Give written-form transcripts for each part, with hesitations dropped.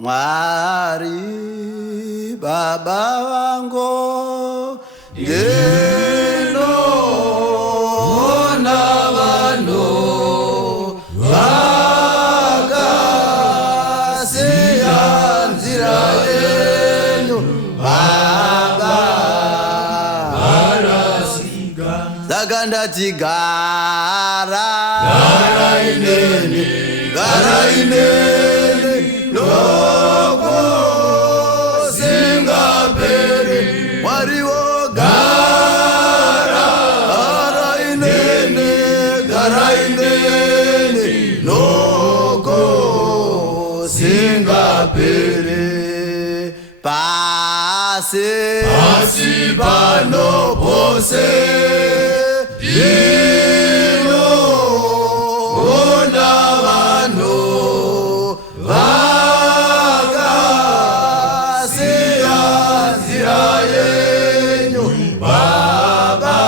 Mwari baba wangu ndinoona vanhu vakasiya nzira yenyu baba varasika. Saka ndati gara ineni noko singaperi Mwariwo gara ineni noko singaperi pasi pano pose ndinoona vanhu vakasiya nzira yenyu baba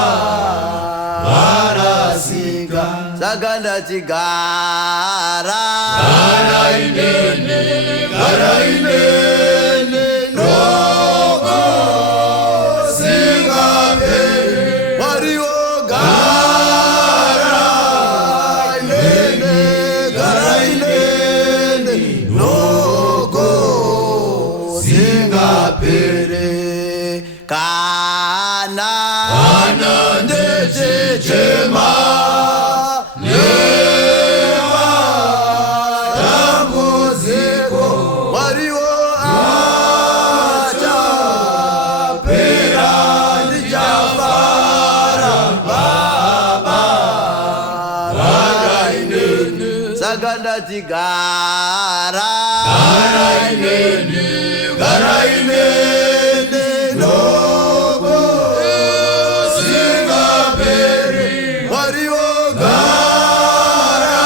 varasika. Saka ndati gara ineni noko singaperi Mwariwo gara ineni noko singaperi kana ndechechema nevatambudziko Mwariwo achapera ndichafara baba ineni. Saka ndati gara ineni noko singaperi Mwariwo gara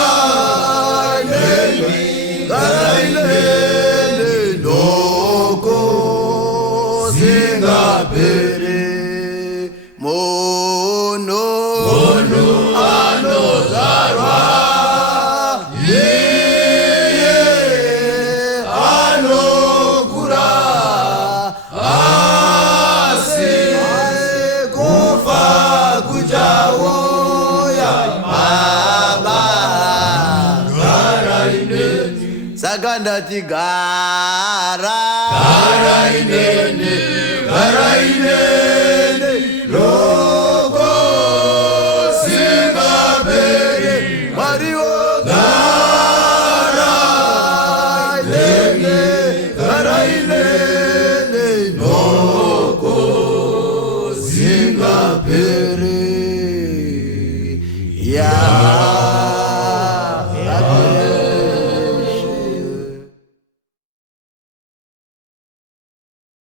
ineni noko singaperi. Munhu anozarwa iye anokura asi kufa kuchauya baba gara ineni. Saka ndati gara ineni noko singaperi Mwariwo gara ineni